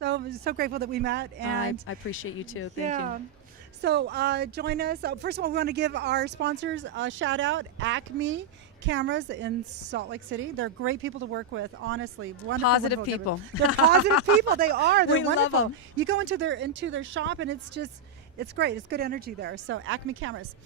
So grateful that we met. And I appreciate you too. Thank you. yeah. So join us. First of all, we want to give our sponsors a shout out. Acme Cameras in Salt Lake City. They're great people to work with. Honestly, wonderful, Positive wonderful people. They're positive people. They are. They're We love wonderful. 'em. You go into their shop, and it's great. It's good energy there. So Acme Cameras.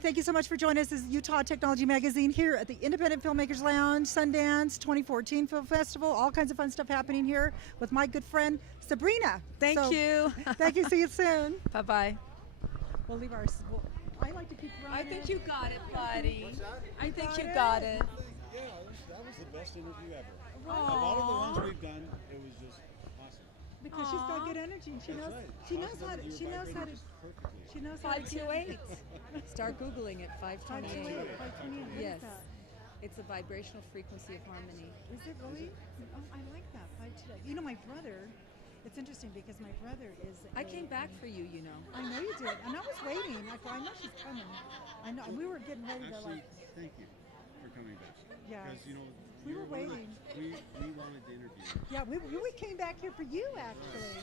Thank you so much for joining us. This is Utah Technology Magazine here at the Independent Filmmakers Lounge, Sundance 2014 Film Festival. All kinds of fun stuff happening here with my good friend Sabrina. Thank you. Thank you. See you soon. Bye bye. We'll leave ours. I like to keep running. I think you got it, buddy. I think you got got it. Yeah, that was the best interview ever. Of all of the ones we've done, it was just awesome. Because she's got good energy. And she knows. right. She knows how to. You She knows how to. vibrated just perfectly. She knows how to. 528. Start Googling it. 528. 528. What Yes. is that? It's a vibrational frequency of harmony. Is it really? Oh, I like that. 528. You know, my brother. It's interesting because my brother is. I came back for you, you know. I know you did, and I was waiting. I know she's coming. I know. And we were getting ready to Actually, like. thank you for coming back. Yeah. Because, We you were one of the- waiting. We wanted to interview you. Yeah, we came back here for you actually.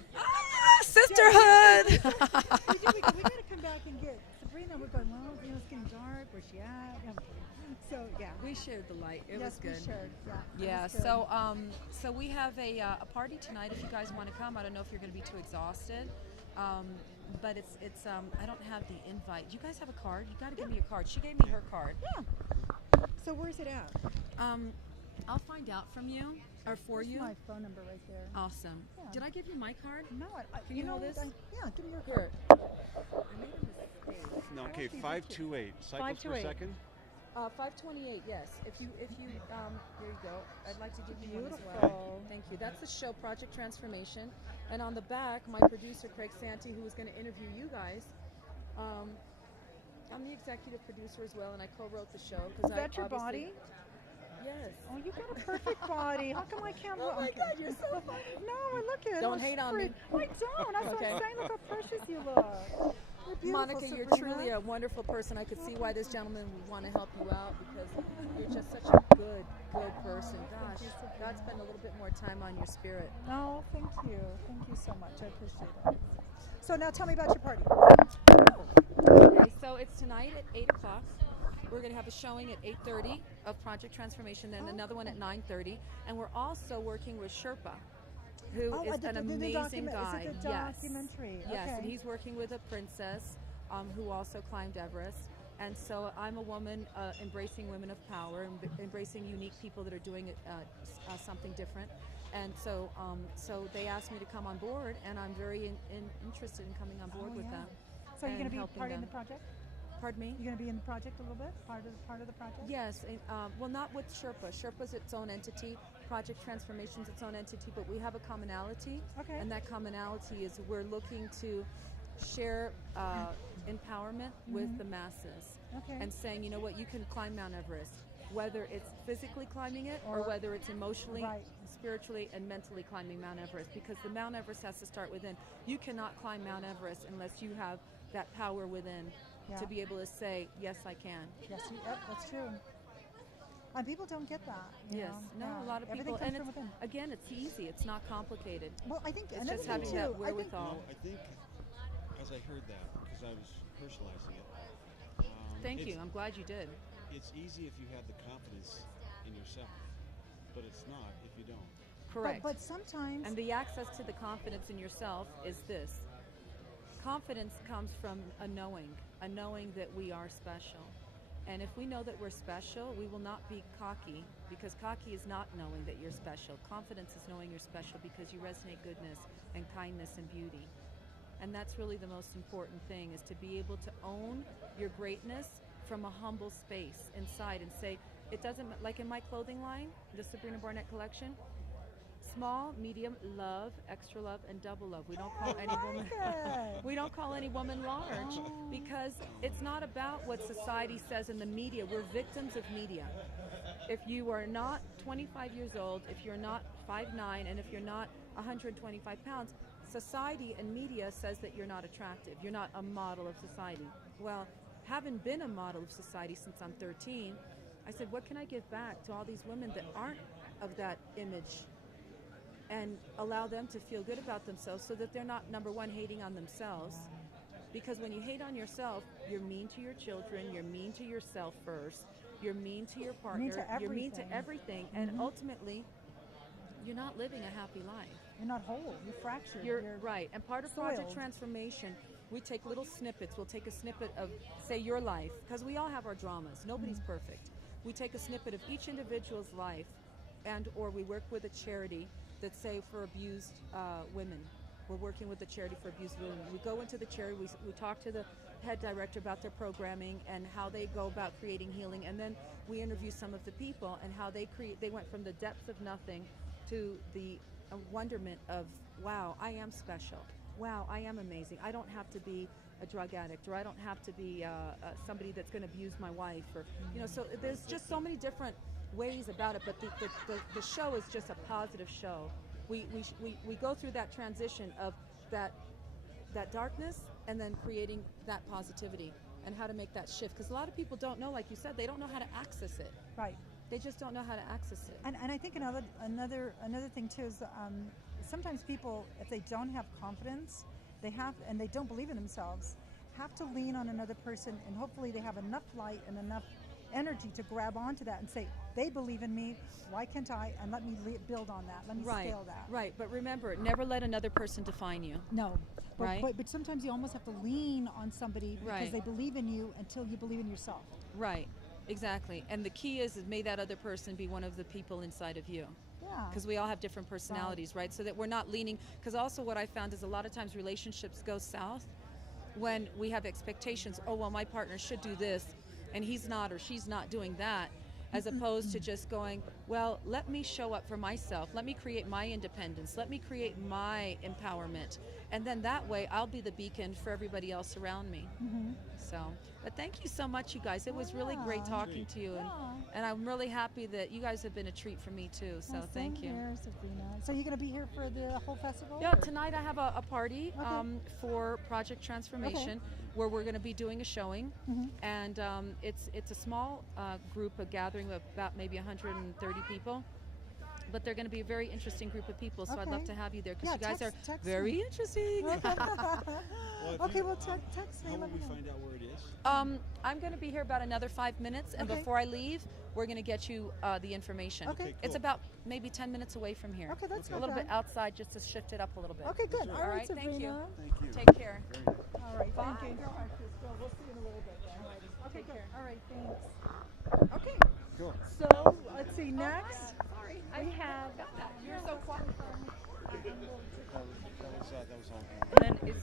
Sisterhood. We got to come back and get Sabrina. We're going, well, it's getting dark. Where's she at? I'm kidding. So, yeah. We shared the light. It Yes, was good. we shared. Yeah. it Yeah, was good. so we have a party tonight if you guys want to come. I don't know if you're going to be too exhausted. But it's I don't have the invite. You guys have a card? You got to give me your card. She gave me her card. Yeah. So, where's it at? I'll find out from you or for Here's you. my phone number right there. Awesome. Yeah. Did I give you my card? No, Can you hold this? Yeah, give me your Here. card. I made a mistake. No, okay, see, 528 cycles per 528. second. 528, yes. If you, here you go. I'd like to give you one as well. Beautiful. Thank you. That's the show, Project Transformation. And on the back, my producer, Craig Santee, who is going to interview you guys. I'm the executive producer as well, and I co-wrote the show. Is that your body? Yes. Oh, you got a perfect body. How come I can't look? Oh my God, you're so funny. No, look at it. Don't It's hate on pretty. me. I don't. That's what Okay. I'm saying. Look how precious you look. You're beautiful, Monica, you're Sabrina. truly a wonderful person. I could see why this gentleman would want to help you out because you're just such a good person. Gosh, God spend a little bit more time on your spirit. No, thank you. Thank you so much. I appreciate it. So now tell me about your party. Okay, so it's tonight at 8 o'clock. We're going to have a showing at 8:30 of Project Transformation, then another one at 9:30. And we're also working with Sherpa, who is an amazing guy. Is it the documentary? Yes, Okay. and he's working with a princess who also climbed Everest. And so I'm a woman embracing women of power, embracing unique people that are doing something different. And so they asked me to come on board, and I'm very interested in coming on board with them. So you're going to and be helping part in them. the project? Pardon me? You're going to be in the project a little bit? Part of the project? Yes, well, not with Sherpa. Sherpa's its own entity. Project Transformation's its own entity, but we have a commonality. Okay. And that commonality is we're looking to share empowerment with the masses. Okay. And saying, you know what, you can climb Mount Everest, whether it's physically climbing it or whether it's emotionally, Right. spiritually, and mentally climbing Mount Everest, because the Mount Everest has to start within. You cannot climb Mount Everest unless you have that power within to be able to say, yes, I can. Yes, yep, that's true. And people don't get that. you Yes, know? no, Yeah. a lot of Everything people, comes and from it's, within. again, it's easy. It's not complicated. Well, I think It's another just thing having too, that I think wherewithal. I think, as I heard that, because I was personalizing it. Thank it's- you. I'm glad you did. It's easy if you have the confidence in yourself, but it's not if you don't. Correct. But sometimes And the access to the confidence in yourself is this. Confidence comes from a knowing that we are special. And if we know that we're special, we will not be cocky, because cocky is not knowing that you're special. Confidence is knowing you're special because you resonate goodness and kindness and beauty. And that's really the most important thing, is to be able to own your greatness from a humble space inside and say, it doesn't, like in my clothing line, the Sabrina Barnett collection, small, medium, love, extra love, and double love. We don't call any woman we don't call any woman large, because it's not about what society says in the media. We're victims of media. If you are not 25 years old, if you're not 5'9", and if you're not 125 pounds, society and media says that you're not attractive. You're not a model of society. Well, having been a model of society since I'm 13, I said, what can I give back to all these women that aren't of that image? and allow them to feel good about themselves so that they're not, number one, hating on themselves. Because when you hate on yourself, you're mean to your children, you're mean to yourself first, you're mean to your partner, you're mean to everything, and ultimately, you're not living a happy life. You're not whole. You're fractured. You're right. And part of soiled. Project Transformation, we take little snippets. We'll take a snippet of, say, your life, because we all have our dramas. Nobody's perfect. We take a snippet of each individual's life, and or we work with a charity that, say, for abused women. We're working with a charity for abused women. We go into the charity, we talk to the head director about their programming and how they go about creating healing, and then we interview some of the people and how they went from the depths of nothing to the wonderment of, wow, I am special. Wow, I am amazing. I don't have to be a drug addict, or I don't have to be somebody that's going to abuse my wife, or so there's just so many different ways about it, but the show is just a positive show. We go through that transition of that darkness and then creating that positivity and how to make that shift, because a lot of people don't know, like you said, they don't know how to access it. Right. They just don't know how to access it. And I think another thing too is sometimes people, if they don't have confidence, they don't believe in themselves, have to lean on another person, and hopefully they have enough light and enough energy to grab onto that and say, they believe in me, why can't I? And let me build on that. Let me scale that. Right, but remember, never let another person define you. No. Right. But sometimes you almost have to lean on somebody because they believe in you until you believe in yourself. Right. Exactly. And the key is may that other person be one of the people inside of you. Yeah. Because we all have different personalities, right? So that we're not leaning, because also what I found is a lot of times relationships go south when we have expectations. Oh, well, my partner should do this, and he's not or she's not doing that, as opposed to just going, well, let me show up for myself. Let me create my independence. Let me create my empowerment. And then that way I'll be the beacon for everybody else around me. So, but thank you so much, you guys. It was really great talking to you. And I'm really happy that you guys have been a treat for me too. So thank you. Here, Sabrina. So you're going to be here for the whole festival? Yeah, tonight I have a party for Project Transformation where we're going to be doing a showing. And it's a small group, a gathering of about maybe 130 people. But they're going to be a very interesting group of people, so I'd love to have you there, because you guys are very interesting. Well, text me. How will we find out where it is? I'm going to be here about another 5 minutes, and before I leave, we're going to get you the information. Okay, cool. It's about maybe 10 minutes away from here. Okay, that's a little bit outside, just to shift it up a little bit. Okay, good. All All right, Sabrina. thank you. Thank you. Take care. Very nice. All right, Bye. thank you. We'll see you in a little bit then. Okay, good. All right, thanks. Okay, Cool. so let's see, next. Sorry, I have got that. You're so quiet. That was all. And then is